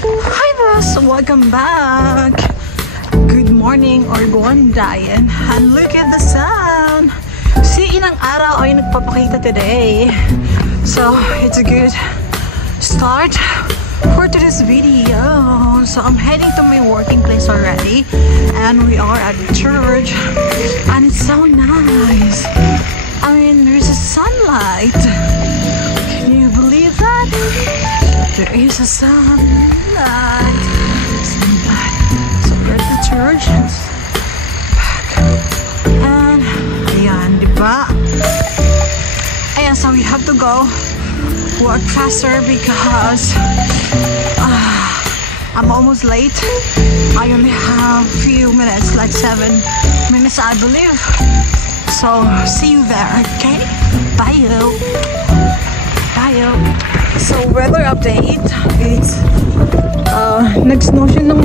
Hi boss! Welcome back! Good morning or Gondayan, and look at the sun! See, inang araw ay nagpapakita today. So, it's a good start for today's video. So, I'm heading to my working place already, and we are at the church, and it's so nice. I mean, there's a sunlight. Can you believe that? There is a sunlight. So we're at the church. Back. And ayan, diba? Ayan, so we have to go work faster because I'm almost late. I only have a few minutes, like 7 minutes I believe. So see you there, okay? Bye. Bye. So weather update, it's nag-snow siya ng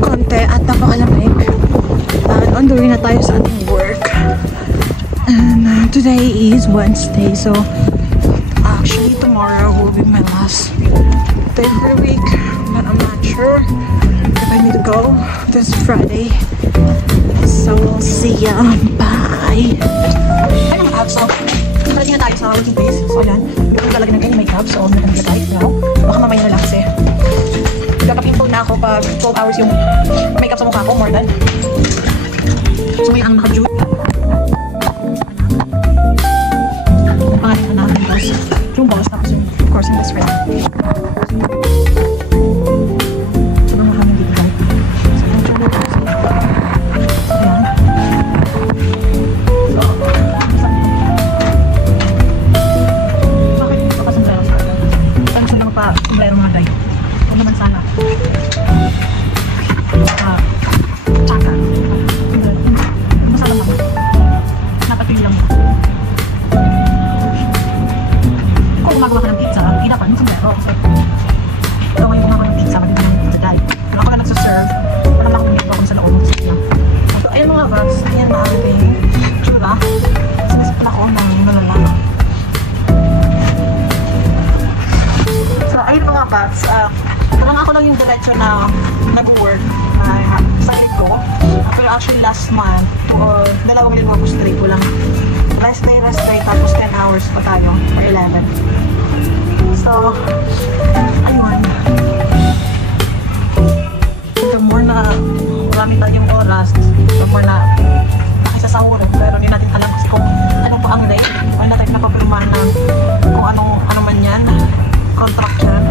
konti at napakalamig. And on the way na tayo sa ating work. And today is Wednesday, so actually tomorrow will be my last day for the week, but I'm not sure if I need to go this Friday. So we'll see ya. Bye. Ay mga abs, so talagang na tayo sa working place. So ayan, hindi ko talaga ng any makeup, so nakalagay now. Baka mamaya na lang kasi kapag-info na ako pag 12 hours yung makeup sa mukha ko, more than. So may ang naka-jute. Pangalit na namin boss. Yung boss, tapos yung, of course, yung best friend. So bang makaming dito tayo. So yung cholo ko. So ayan. Bakit yung papasombrero sa akin? Saan gusto nang pa-sombrero mga day? Huwag naman sana. Tsaka. Masarap naman. Napatuloy lang mo. Kung gumagawa ka ng pizza, hinapan mo sombrero. Kasi ikaw yung gumagawa ng pizza, magiging ng pizza day. Kung ako na nagsaserve, wala lang ako dito kung sa loob. So, ayun mga bags, ayan na ating tsura. Sinisipin ako ng malala. So, ayun mga bags, parang ako lang yung diretso na nag-work sa live ko. Pero actually last month, 2 million work straight ko lang. Rest day, tapos 10 hours pa tayo, or 11. So, ayun. The more na marami tayong oras, the more na nakisasahuran. Pero hindi natin alam kasi kung anong pa ang rate. Or na tayo napapirmahan na kung ano man yan, contract yan.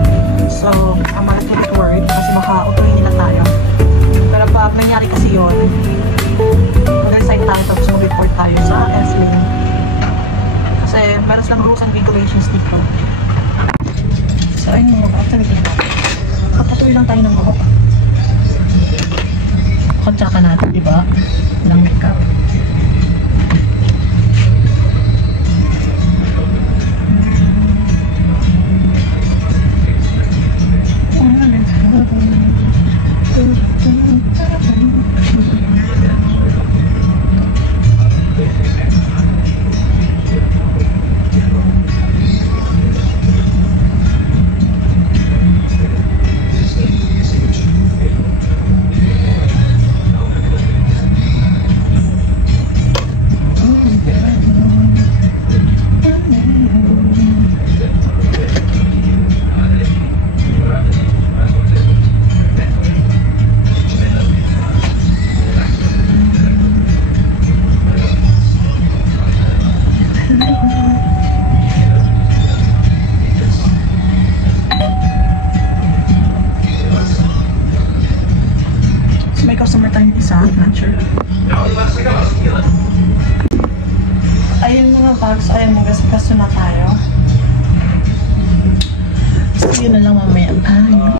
So, I'm not really worried kasi baka utuloy nila tayo. Pero pag nangyari kasi yun, mag-resign tayo tapos mag-report tayo sa S-Lane. Kasi meron silang rules and regulations dito. So, ayun mo, actually dito. Kapatuloy lang tayo ng buhok. Kontsaka natin, di ba? Walang makeup. May customer tayong isa, not sure. Ayun mga bags, ayun mag-gasto na tayo. So yun na lang mamaya.